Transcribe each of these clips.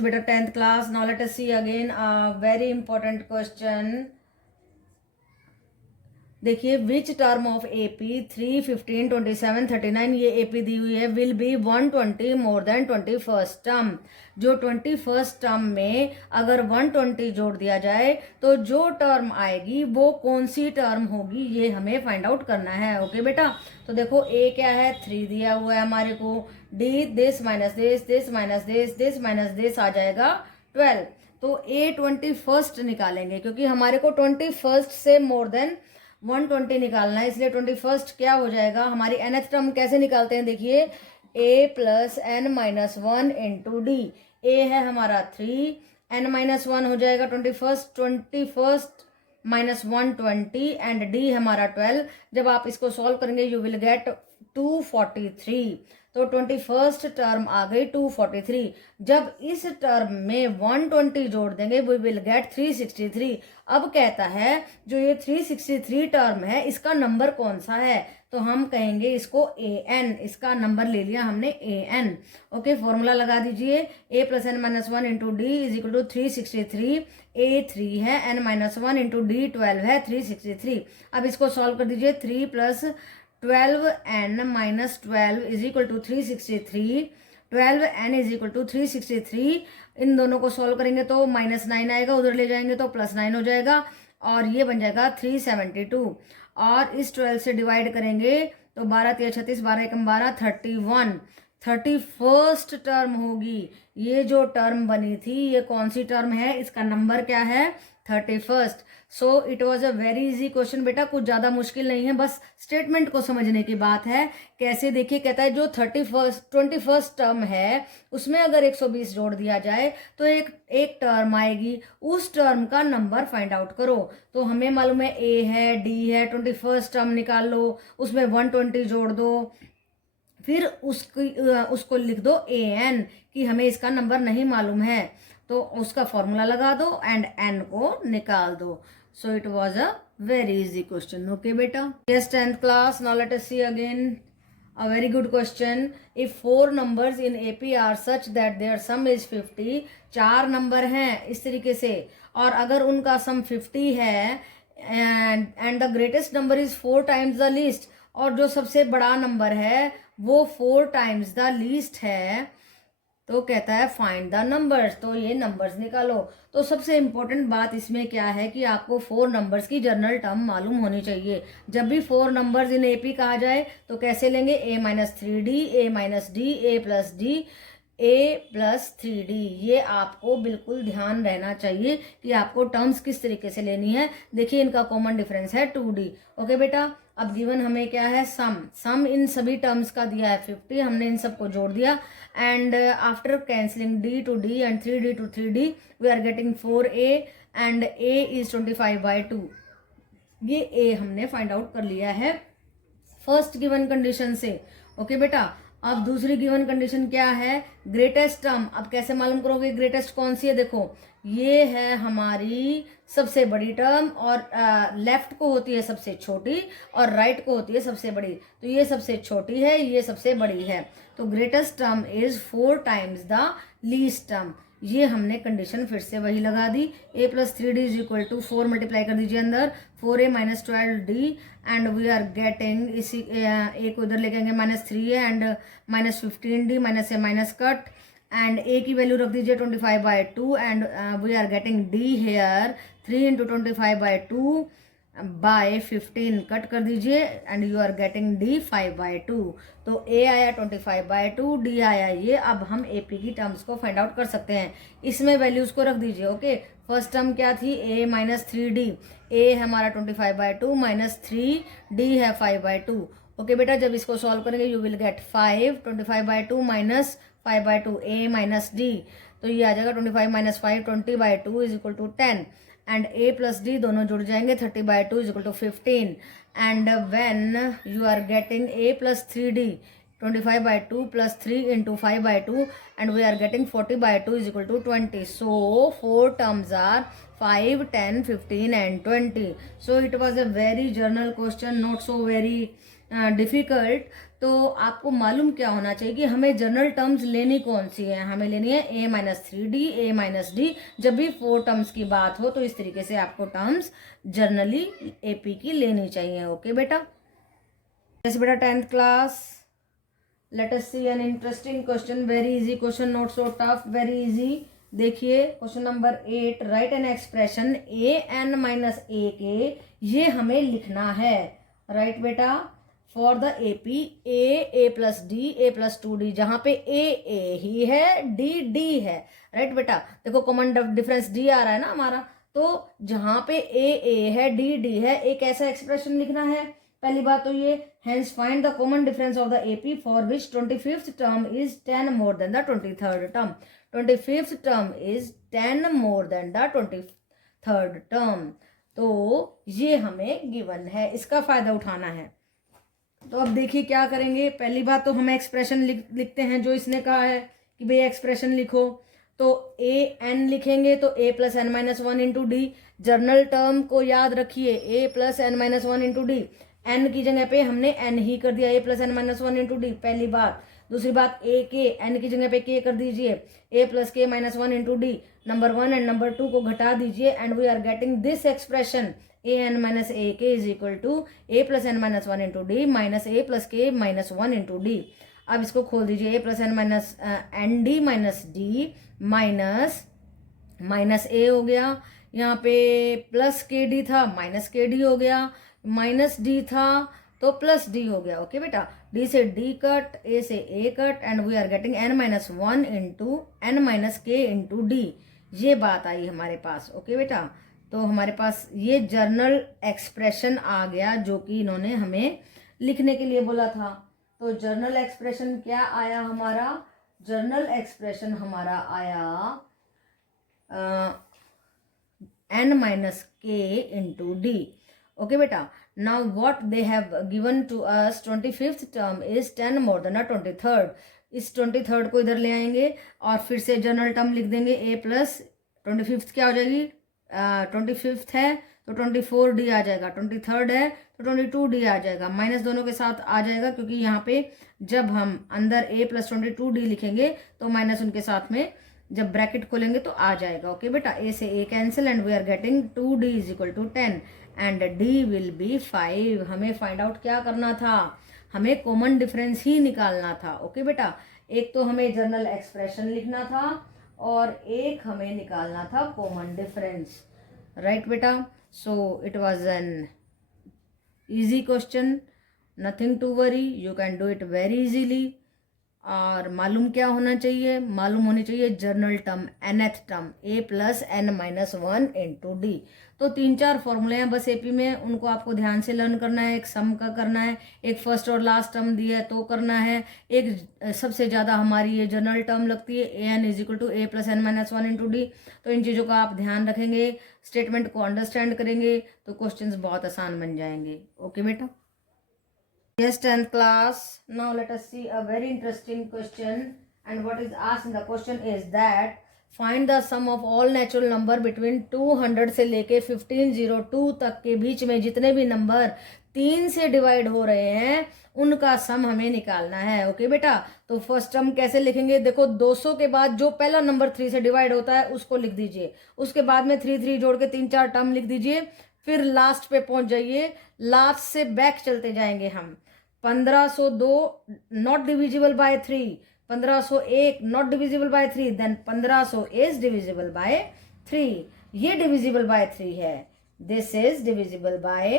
is beta 10th class. Now let us see again a very important question. देखिए which term of AP 3, 15, 27, 39 ये AP दी हुई है will be 120 more than 21st term. जो 21st term में अगर 120 जोड़ दिया जाए तो जो टर्म आएगी वो कौन सी टर्म होगी ये हमें फाइंड आउट करना है। ओके बेटा, तो देखो ए क्या है 3 दिया हुआ है हमारे को, D this minus this minus this minus this आ जाएगा 12। तो ए 21st निकालेंगे क्योंकि हमारे को 21st से मोर देन 120 निकालना है, इसलिए 21st क्या हो जाएगा हमारी nth टर्म कैसे निकालते हैं। देखिए a plus n minus 1 into D. A है हमारा 3, n माइनस 1 हो जाएगा 21st माइनस 120 एंड डी हमारा 12। जब आप इसको सॉल्व करेंगे यू विल गेट 243। तो 21st टर्म आ गई 243। जब इस टर्म में 120 जोड़ देंगे वी विल गेट 363। अब कहता है जो ये 363 टर्म है इसका नंबर कौन सा है, तो हम कहेंगे इसको an। इसका नंबर ले लिया हमने an। ओके, फॉर्मूला लगा दीजिए a plus n minus 1 into d is equal to 363। a 3 है, n माइनस 1 इंटू डी 12 है, 363। अब इसको सॉल्व कर दीजिए 3 plus 12n minus 12 is equal to 363। 12n is equal to 363। इन दोनों को सॉल्व करेंगे तो माइनस 9 आएगा, उधर ले जाएंगे तो प्लस 9 हो जाएगा और ये बन जाएगा 372। और इस 12 से डिवाइड करेंगे तो 12 3 36, 12 1 12, 31। 31st टर्म होगी। ये जो टर्म बनी थी ये कौन सी टर्म है, इसका नंबर क्या है 31st। So it was a very easy question बेटा, कुछ ज़्यादा मुश्किल नहीं है, बस स्टेटमेंट को समझने की बात है। कैसे देखिए, कहता है जो 21st टर्म है उसमें अगर 120 जोड़ दिया जाए तो एक टर्म आएगी, उस टर्म का नंबर फाइंड आउट करो। तो हमें मालूम है ए है, डी है, 21st टर्म निकाल लो, उसमें 120 जोड़ दो, फिर उसको लिख दो an कि हमें इसका नंबर नहीं मालूम है, तो उसका फॉर्मूला लगा दो एंड n को निकाल दो। So it was a very easy question. Okay बेटा, yes 10th class. Now let us see again a very good question. If 4 numbers in AP are such that their sum is 50, 4 number हैं इस तरीके से और अगर उनका सम 50 है and the greatest number is 4 times the least, और जो सबसे बड़ा नंबर है वो 4 टाइम्स द लीस्ट है, तो कहता है फाइंड द नंबर्स। तो ये नंबर्स निकालो। तो सबसे इम्पोर्टेंट बात इसमें क्या है कि आपको 4 नंबर्स की जनरल टर्म मालूम होनी चाहिए। जब भी 4 नंबर्स इन एपी कहा जाए तो कैसे लेंगे, a minus 3d, a minus d, a plus d, a plus 3d। ये आपको बिल्कुल ध्यान रहना चाहिए कि आपको टर्म्स किस तरीके से लेनी है। देखिए इनका कॉमन डिफरेंस है 2d। ओके बेटा, अब गिवन हमें क्या है सम इन सभी टर्म्स का दिया है 50, हमने इन सबको जोड़ दिया and after cancelling d to d and 3d to 3d we are getting 4a and a is 25/2। ये a हमने फाइंड आउट कर लिया है फर्स्ट गिवन कंडीशन से। ओके बेटा, अब दूसरी गिवन कंडीशन क्या है, ग्रेटेस्ट टर्म। अब कैसे मालूम करोगे ग्रेटेस्ट कौन सी है, देखो ये है हमारी सबसे बड़ी टर्म और लेफ्ट को होती है सबसे छोटी और राइट को होती है सबसे बड़ी। तो ये सबसे छोटी है, ये सबसे बड़ी है। तो greatest term is 4 times the least term. ये हमने कंडीशन फिर से वही लगा दी, a plus 3d is equal to 4 multiply कर दीजिए अंदर 4a minus 12d and we are getting इसी a को इधर लेके आएंगे माइनस 3 है एंड माइनस 15d माइनस से माइनस कट एंड a की वैल्यू रख दीजिए 25/2 and we are getting d here 3 into 25/2 bye 15 cut कर दीजिए and you are getting d 5/2। तो a आया 25/2, d आया ये। अब हम AP की टर्म्स को फाइंड आउट कर सकते हैं, इसमें वैल्यूज को रख दीजिए। ओके, फर्स्ट टर्म क्या थी a माइनस 3d, a है हमारा 25/2 माइनस 3d है 5/2। ओके बेटा, जब इसको सॉल्व करेंगे you will get 5, 25/2 minus 5/2 a minus d, तो ये आ जाएगा 25 minus 5 20/2 is equal to 10 and a plus d दोनों जुड़ जाएंगे 30/2 is equal to 15 and when you are getting a plus 3d 25/2 plus 3 into 5/2 and we are getting 40/2 is equal to 20. So 4 terms are 5, 10, 15 and 20. So it was a very general question, not so very difficult. तो आपको मालूम क्या होना चाहिए कि हमें general terms लेनी कौन सी है, हमें लेनी है a-3d a-d। जब भी 4 टर्म्स की बात हो तो इस तरीके से आपको टर्म्स जनरली AP की लेनी चाहिए। ओके बेटा, यस बेटा 10th class, let us see an interesting question, very easy question, not so tough, very easy. देखिए question number 8, right an expression an-a ये हमें लिखना है। राइट बेटा, for the AP a+d a+2d, जहाँ पे a ही है d है। राइट बेटा, देखो कॉमन डिफरेंस d आ रहा है ना हमारा, तो जहाँ पे a है d है, एक ऐसा एक्सप्रेशन लिखना है। पहली बात तो ये, hence find the common difference of the AP for which 25th term is 10 more than the 23rd term। 25th term is 10 more than the 23rd term। तो ये हमें गिवन है, इसका फायदा उठाना है। तो अब देखिए क्या करेंगे। पहली बात तो हमें एक्सप्रेशन लिखते हैं जो इसने कहा है कि भाई एक्सप्रेशन लिखो, तो an लिखेंगे तो a+n-1 into D. Journal term को याद रखिए, a+n-1 इंटू डी। n की जगह पे हमने n ही कर दिया, a+n-1 इंटू डी, पहली बात। दूसरी बात, a के n की जगह पे k कर दीजिए, a+k-1 into d. Number 1 and number 2 को घटा दीजिए and we are getting this expression an-ak is equal to a+n-1 into d minus a+k-1 into d. अब इसको खोल दीजिए, a+n-nd minus D minus a हो गया, यहाँ पे प्लस kd था माइनस kd हो गया, माइनस d था तो प्लस d हो गया। ओके बेटा, d से d कट, a से a cut and we are getting n-1 into n-k into d। ये बात आई हमारे पास। ओके बेटा, तो हमारे पास ये जर्नल एक्सप्रेशन आ गया जो कि इन्होंने हमें लिखने के लिए बोला था। तो जर्नल एक्सप्रेशन क्या आया हमारा? जर्नल एक्सप्रेशन हमारा आया n-k इंटू डी। ओके बेटा, now what they have given to us 25th term is 10 more than 23rd। इस 23rd को इधर ले आएंगे और फिर से जनरल टर्म लिख देंगे, a+25th क्या हो जाएगी, 25th है तो 24d आ जाएगा, 23rd है तो 22d आ जाएगा, माइनस दोनों के साथ आ जाएगा क्योंकि यहाँ पे जब हम अंदर a+22d लिखेंगे तो माइनस उनके साथ में जब ब्रैकेट खोलेंगे तो आ जाएगा। ओके बेटा, a से a cancel and we are getting 2d is equal to 10 and d will be 5। हमें फाइंड आउट क्या करना था? हमें कॉमन डिफरेंस ही निकालना था। ओके बेटा, एक तो हमें जर्नल एक्सप्रेशन लिखना था और एक हमें निकालना था कॉमन डिफरेंस। राइट बेटा, so it was an easy question, nothing to worry, you can do it very easily. और मालूम क्या होना चाहिए? मालूम होनी चाहिए general term, nth term a+n-1 into d. तो 3-4 फॉर्मूले हैं बस एपी में, उनको आपको ध्यान से लर्न करना है। एक सम का करना है, एक फर्स्ट और लास्ट टर्म दी है तो करना है, एक सबसे ज़्यादा हमारी ये जनरल टर्म लगती है an is equal to a+n-1 into d. तो इन चीज़ों का आप ध्यान रखेंगे, स्टेटमेंट को अंडरस्टैंड करेंगे तो क्वेश्चंस बहुत आसान बन जाएंगे। ओके बेटा, yes 10th class, now let us see a very interesting question and what is asked in the question is that find the sum of all natural number between 200 से लेके 1502 तक के बीच में जितने भी नंबर 3 से डिवाइड हो रहे हैं उनका सम हमें निकालना है। ओके बेटा, तो फर्स्ट टर्म कैसे लिखेंगे? देखो 200 के बाद जो पहला नंबर 3 से डिवाइड होता है उसको लिख दीजिए, उसके बाद में 3 जोड़ के 3-4 टर्म लिख दीजिए, फिर लास्ट पे पहुंच जाइए, लास्ट से बैक चलते जाएंगे हम। 1502 not divisible by 3, 1501 not divisible by 3, then 1500 is divisible by 3, ये डिविजिबल बाय 3 है, दिस इज डिविजिबल बाय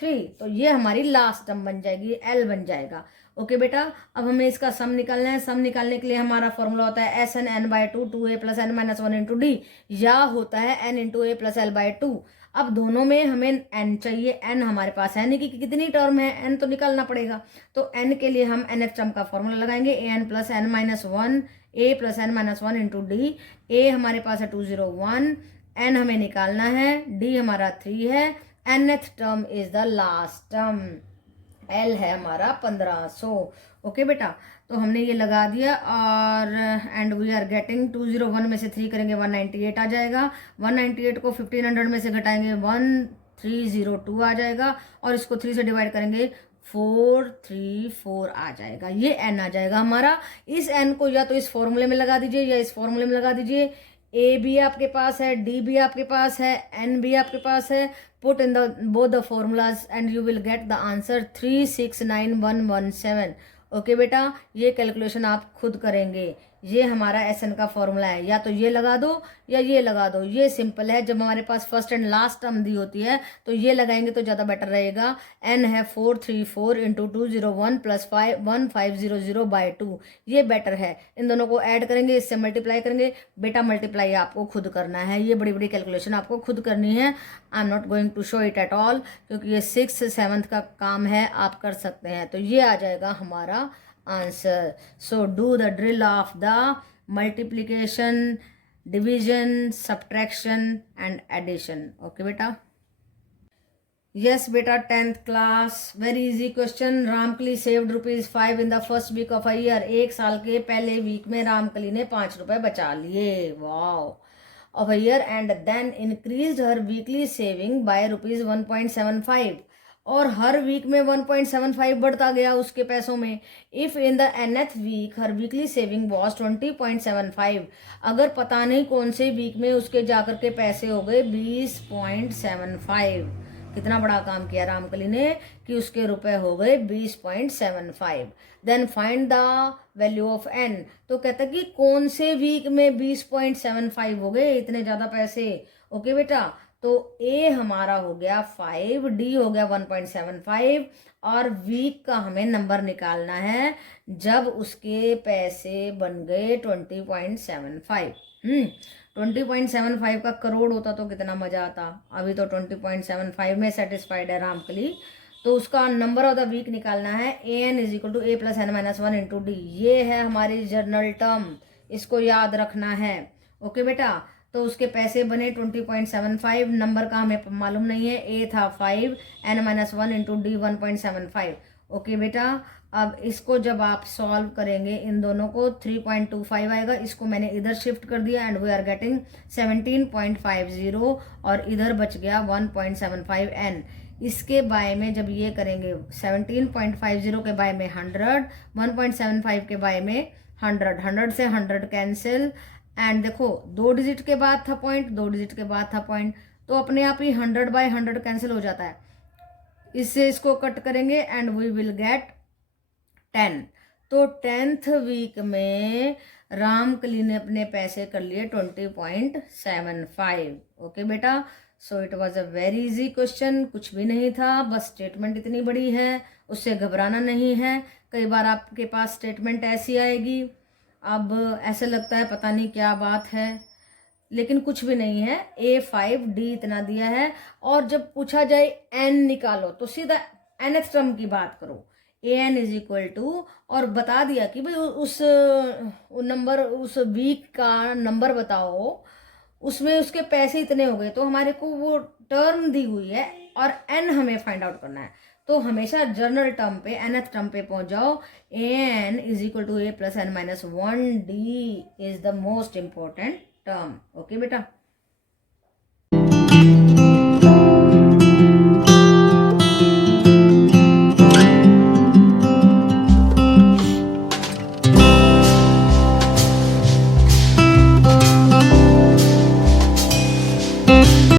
3, तो ये हमारी लास्ट टर्म बन जाएगी, एल बन जाएगा। ओके बेटा, अब हमें इसका सम निकालना है। सम निकालने के लिए हमारा फॉर्मूला होता है SN(n/2) 2a+n-1 इंटू डी, या होता है n into a plus L by 2। अब दोनों में हमें n चाहिए, n हमारे पास है नहीं कि कितनी टर्म है, n तो निकालना पड़ेगा। तो n के लिए हम nth टर्म का फॉर्मूला लगाएंगे, an+n-1 a+n-1 into D. a हमारे पास है 201, n हमें निकालना है, d हमारा 3 है, nth term is the last term, l है हमारा 1500। ओके बेटा, तो हमने ये लगा दिया और एंड वी आर गेटिंग 201 में से 3 करेंगे 198 आ जाएगा, 198 को 1500 में से घटाएंगे 1302 आ जाएगा और इसको 3 से डिवाइड करेंगे 434 आ जाएगा, ये एन आ जाएगा हमारा। इस एन को या तो इस फॉर्मूले में लगा दीजिए या इस फॉर्मूले में लगा दीजिए। ए भी आपके पास है, डी भी आपके पास है, एन भी आपके पास है। Put in the both the formulas and you will get the answer 369117। Okay बेटा, ये कैलकुलेशन आप खुद करेंगे। ये हमारा एस एन का फॉर्मूला है, या तो ये लगा दो या ये लगा दो, ये सिंपल है। जब हमारे पास फर्स्ट एंड लास्ट टर्म दी होती है तो ये लगाएंगे तो ज़्यादा बेटर रहेगा। एन है 434 इंटू 201 प्लस 1500/2, ये बेटर है। इन दोनों को ऐड करेंगे, इससे मल्टीप्लाई करेंगे। बेटा मल्टीप्लाई आपको खुद करना है, ये बड़ी बड़ी कैलकुलेशन आपको खुद करनी है। I am not going to show it at all, क्योंकि ये 6th 7th का काम है, आप कर सकते हैं। तो ये आ जाएगा हमारा answer. So do the drill of the multiplication, division, subtraction and addition. Okay बेटा। यस बेटा, 10th class, very easy question. Ramkali saved ₹5 in the first week of a year. एक साल के पहले वीक में रामकली ने ₹5 बचा लिए, wow, of a year, and then increased her weekly saving by ₹1.75। और हर वीक में 1.75 बढ़ता गया उसके पैसों में। If in the nth week her weekly saving was 20.75, अगर पता नहीं कौन से वीक में उसके जाकर के पैसे हो गए 20.75। कितना बड़ा काम किया रामकली ने कि उसके रुपए हो गए 20.75। Then find the value of n. तो कहता कि कौन से वीक में 20.75 हो गए, इतने ज्यादा पैसे। ओके बेटा, तो ए हमारा हो गया 5, डी हो गया 1.75, और वीक का हमें नंबर निकालना है जब उसके पैसे बन गए 20.75। 20.75 का करोड़ होता तो कितना मजा आता। अभी तो 20.75 में सेटिस्फाइड है रामकली, तो उसका नंबर ऑफ द वीक निकालना है। A n is equal to a plus n minus 1 into D. ये है हमारी जर्नल टर्म, इसको याद रखना है। ओके बेटा, तो उसके पैसे बने 20.75, नंबर का हमें मालूम नहीं है, ए था 5, n minus 1 into d 1.75। Okay बेटा, अब इसको जब आप सॉल्व करेंगे इन दोनों को 3.25 आएगा। इसको मैंने इधर शिफ्ट कर दिया एंड वी आर गेटिंग 17.50, और इधर बच गया 1.75 एन। इसके बाय में जब ये करेंगे 17.50 के बाय में 100, 1.75 के बाय में 100, 100 से 100 कैंसिल, एंड देखो 2 डिजिट के बाद था पॉइंट, 2 डिजिट के बाद था पॉइंट, तो अपने आप ही 100/100 कैंसिल हो जाता है। इससे इसको कट करेंगे एंड वी विल गेट 10। तो 10th वीक में रामकली ने अपने पैसे कर लिए 20.75। ओके बेटा, so it was a very easy question, कुछ भी नहीं था, बस स्टेटमेंट इतनी बड़ी है, उससे घबराना नहीं है। कई बार आपके पास स्टेटमेंट ऐसी आएगी, अब ऐसे लगता है पता नहीं क्या बात है, लेकिन कुछ भी नहीं है। A5 D इतना दिया है, और जब पूछा जाए N निकालो तो सीधा nth टर्म की बात करो। AN इज इक्वल टू, और बता दिया कि भाई उस नंबर, उस वीक का नंबर बताओ, उसमें उसके पैसे इतने हो गए, तो हमारे को वो टर्म दी हुई है और N हमें फाइंड आउट करना है। तो हमेशा जर्नल टर्म पे, nth टर्म पे पहुंच जाओ। an is equal to a plus n minus 1, d is the most important term. Okay बेटा।